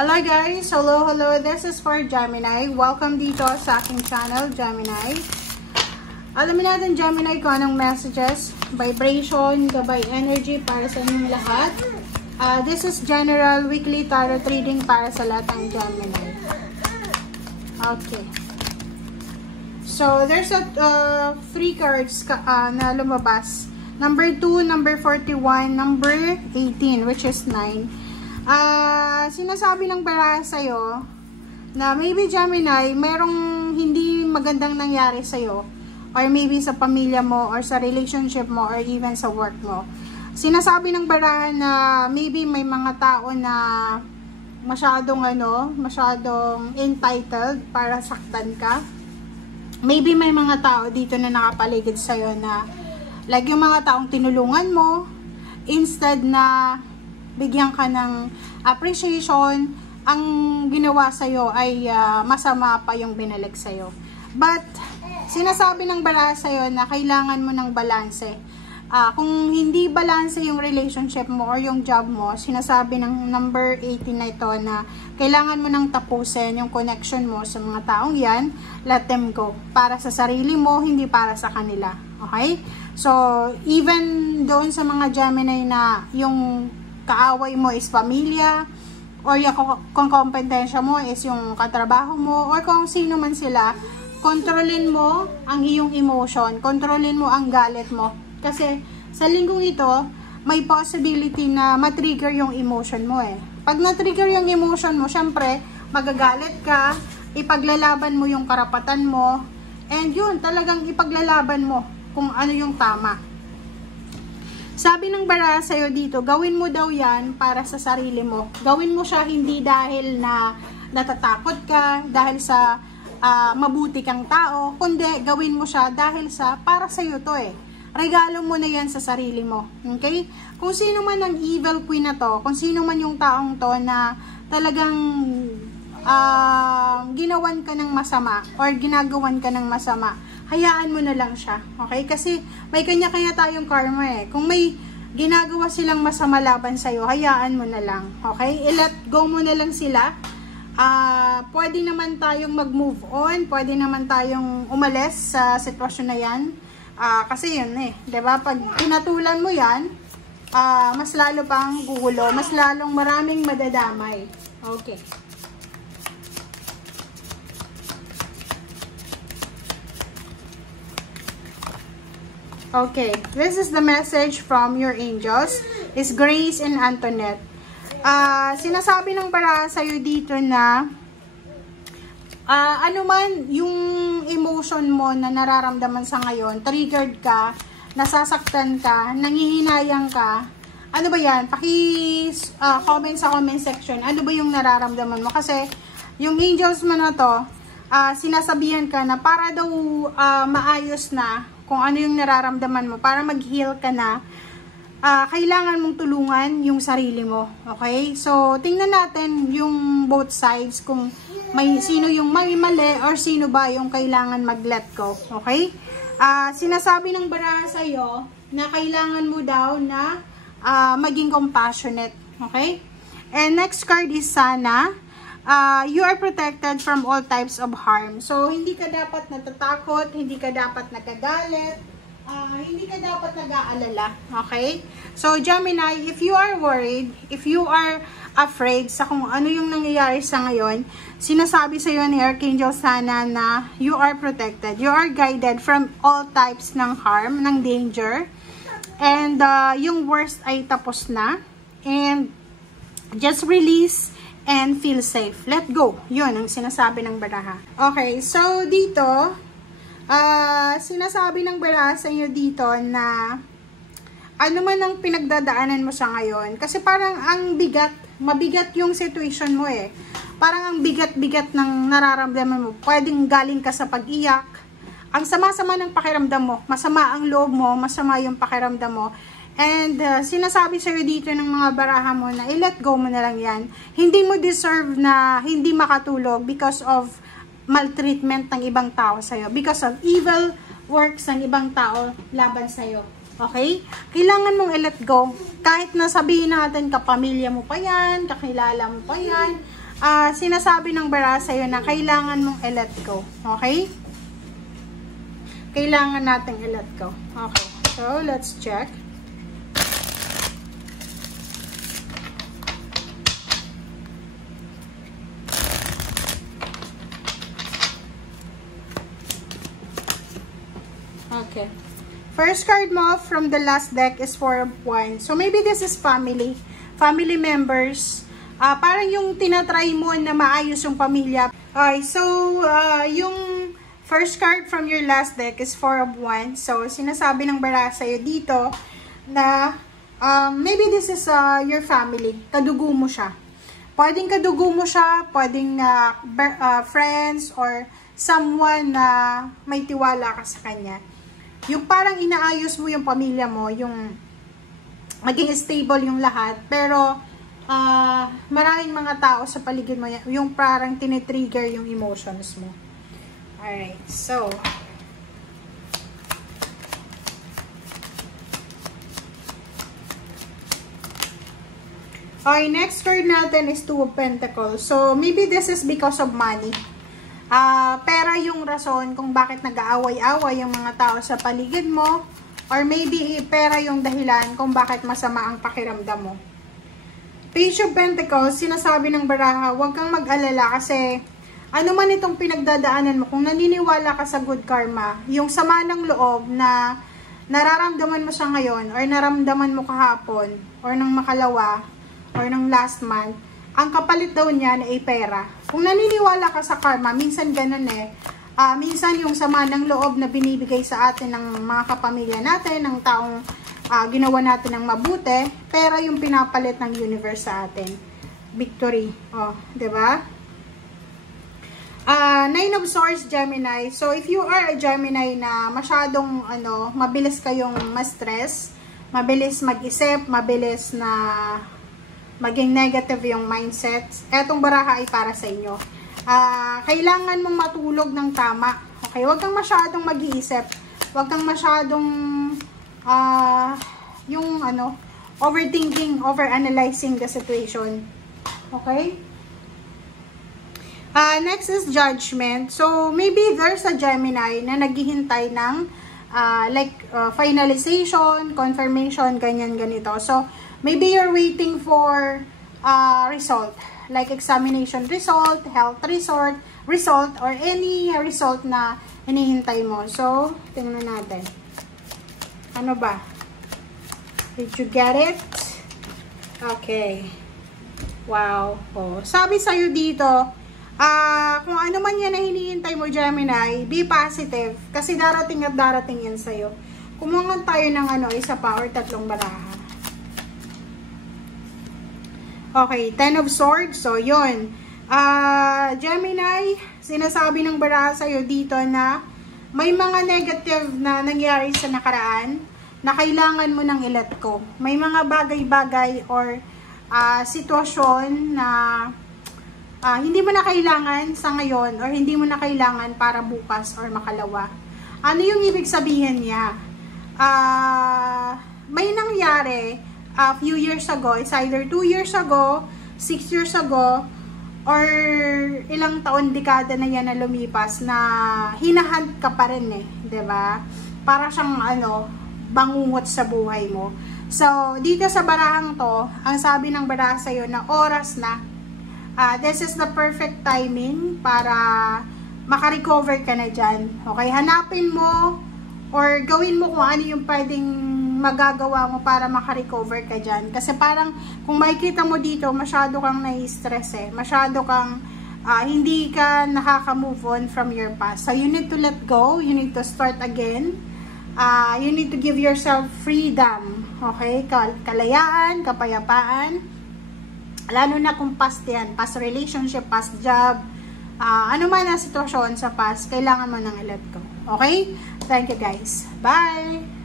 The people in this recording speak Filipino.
Hello guys! Hello! This is for Gemini. Welcome dito sa aking channel, Gemini. Alamin natin, Gemini, kung anong messages, vibration, gabay energy para sa inyong lahat. This is general weekly tarot reading para sa lahat ng Gemini. Okay. So, there's a 3 cards na lumabas. Number 2, number 41, number 18, which is 9. Sinasabi ng baraha sa'yo na maybe Gemini, merong hindi magandang nangyari sa'yo, or maybe sa pamilya mo, or sa relationship mo, or even sa work mo. Sinasabi ng baraha na maybe may mga tao na masyadong entitled para saktan ka. Maybe may mga tao dito na nakapaligid sa'yo na like yung mga taong tinulungan mo, instead na bigyan ka ng appreciation, ang ginawa sa'yo ay masama pa yung binalik sa'yo. But, sinasabi ng baraha sa'yo na kailangan mo ng balanse. Kung hindi balanse yung relationship mo or yung job mo, sinasabi ng number 18 na ito na kailangan mo nang tapusin yung connection mo sa mga taong yan, let them go. Para sa sarili mo, hindi para sa kanila. Okay? So, even doon sa mga Gemini na yung kaaway mo is pamilya, or yung kung kompetensya mo is yung katrabaho mo, or kung sino man sila, kontrolin mo ang iyong emotion, kontrolin mo ang galit mo. Kasi sa linggong ito, may possibility na matrigger yung emotion mo eh. Pag na-trigger yung emotion mo, syempre, magagalit ka, ipaglalaban mo yung karapatan mo, and yun, talagang ipaglalaban mo kung ano yung tama. Sabi ng baraha sa'yo dito, gawin mo daw yan para sa sarili mo. Gawin mo siya hindi dahil na natatakot ka, dahil sa mabuti kang tao, kundi gawin mo siya dahil sa para sa'yo to eh. Regalo mo na yan sa sarili mo. Okay? Kung sino man ang evil queen na to, kung sino man yung taong to na talagang ginawan ka ng masama or ginagawan ka ng masama, hayaan mo na lang siya. Okay? Kasi may kanya-kanya tayong karma eh. Kung may ginagawa silang masama laban sa'yo, hayaan mo na lang. Okay? I-let go mo na lang sila. Pwede naman tayong mag-move on. Pwede naman tayong umalis sa sitwasyon na yan. Kasi yun eh. Diba? Pag pinatulan mo yan, mas lalo pang gugulo. Mas lalong maraming madadamay. Okay. Okay, this is the message from your angels. Is Grace and Antoinette. Sinasabi ng baraha sa'yo dito na ano man yung emotion mo na nararamdaman sa ngayon, triggered ka, nasasaktan ka, nangihinayang ka, ano ba yan? Comment sa comment section, ano ba yung nararamdaman mo? Kasi yung angels mo na to, sinasabihan ka na para daw maayos na kung ano yung nararamdaman mo, para mag-heal ka na, kailangan mong tulungan yung sarili mo. Okay? So, tingnan natin yung both sides, kung sino yung may mali or sino ba yung kailangan mag-let go. Okay? Sinasabi ng baraha sa'yo na kailangan mo daw na maging compassionate. Okay? And next card is Sana. You are protected from all types of harm. So, hindi ka dapat natatakot, hindi ka dapat nagagalit, hindi ka dapat nag-aalala. Okay? So, Gemini, if you are worried, if you are afraid sa kung ano yung nangyayari sa ngayon, sinasabi sa iyo ni Archangel Sana na you are protected. You are guided from all types ng harm, ng danger. And, yung worst ay tapos na. And, just release and feel safe. Let go. Yun ang sinasabi ng baraha. Okay, so dito, sinasabi ng baraha sa inyo dito na ano man ang pinagdadaanan mo sa ngayon. Kasi parang ang bigat, mabigat yung situation mo eh. Parang ang bigat-bigat ng nararamdaman mo. Pwedeng galing ka sa pag-iyak. Ang sama-sama ng pakiramdam mo. Masama ang loob mo, masama yung pakiramdam mo. And sinasabi sa'yo dito ng mga baraha mo na i-let go mo na lang yan. Hindi mo deserve na hindi makatulog because of maltreatment ng ibang tao sa'yo. Because of evil works ng ibang tao laban sa'yo. Okay? Kailangan mong i-let go. Kahit na sabihin natin kapamilya mo pa yan, kakilala mo pa yan, sinasabi ng bara sa'yo na kailangan mong i-let go. Okay? Kailangan natin i-let go. Okay. So, let's check. Okay. First card mo from the last deck is Four of Wands. So, maybe this is family. Family members. Parang yung tinatry mo na maayos yung pamilya. Okay, so, yung first card from your last deck is Four of Wands. So, sinasabi ng bara sa'yo dito na maybe this is your family. Kadugo mo siya. Pwedeng kadugo mo siya, pwedeng friends or someone na may tiwala ka sa kanya. Yung parang inaayos mo yung pamilya mo, yung maging stable yung lahat, pero maraming mga tao sa paligid mo, yung parang tinitrigger yung emotions mo. Alright, so okay, next card natin is Two of Pentacles. So, maybe this is because of money. Pera yung rason kung bakit nag-aaway-away yung mga tao sa paligid mo, or maybe pera yung dahilan kung bakit masama ang pakiramdam mo. Page of Pentacles, sinasabi ng baraha, huwag kang mag-alala kasi ano man itong pinagdadaanan mo, kung naniniwala ka sa good karma, yung sama ng loob na nararamdaman mo sa ngayon, or naramdaman mo kahapon, or nang makalawa, or nang last month, ang kapalit daw niya ay pera. Kung naniniwala ka sa karma, minsan ganun minsan yung sama ng loob na binibigay sa atin ng mga kapamilya natin, ng taong ginawa natin ng mabuti, pera yung pinapalit ng universe sa atin. Victory. Oh, 'di ba? Nine of Swords, Gemini. So, if you are a Gemini na masyadong, mabilis kayong ma-stress, mabilis mag-isip, mabilis na maging negative yung mindset, etong baraha ay para sa inyo. Kailangan mong matulog ng tama. Okay? Huwag kang masyadong mag-iisip. Huwag kang masyadong, overthinking, overanalyzing the situation. Okay? Next is Judgment. So, maybe there's a Gemini na naghihintay ng finalization, confirmation, ganyan-ganito. So, maybe you're waiting for result, like examination result, health result, or any result na hinihintay mo. So, tingnan natin. Ano ba? Did you get it? Okay. Wow. Oh, sabi sa'yo dito, kung ano man yan na hinihintay mo, Gemini, be positive. Kasi darating at darating yan sa'yo. Kumuha tayo ng isa pa or tatlong baraha. Okay, Ten of Swords. So, yun. Gemini, sinasabi ng baraha sa'yo dito na may mga negative na nangyari sa nakaraan na kailangan mo nang i-let go. May mga bagay-bagay or sitwasyon na hindi mo na kailangan sa ngayon or hindi mo na kailangan para bukas or makalawa. Ano yung ibig sabihin niya? May nangyari a few years ago, it's either 2 years ago, 6 years ago, or ilang taon, dekada na yan na lumipas na hinahunt ka pa rin diba? Para siyang bangungot sa buhay mo. So, dito sa barahang to, ang sabi ng baraha sa'yo na oras na, this is the perfect timing para makarecover ka na dyan. Okay, hanapin mo or gawin mo kung ano yung pwedeng magagawa mo para makarecover ka dyan. Kasi parang kung makikita mo dito, masyado kang nai-stress masyado kang hindi ka nakaka-move on from your past. So, you need to let go. You need to start again. You need to give yourself freedom. Okay, kalayaan, kapayapaan. Lalo na kung past yan, past relationship, past job, ano man ang sitwasyon sa past, kailangan mo nang i-let go. Okay? Thank you guys. Bye!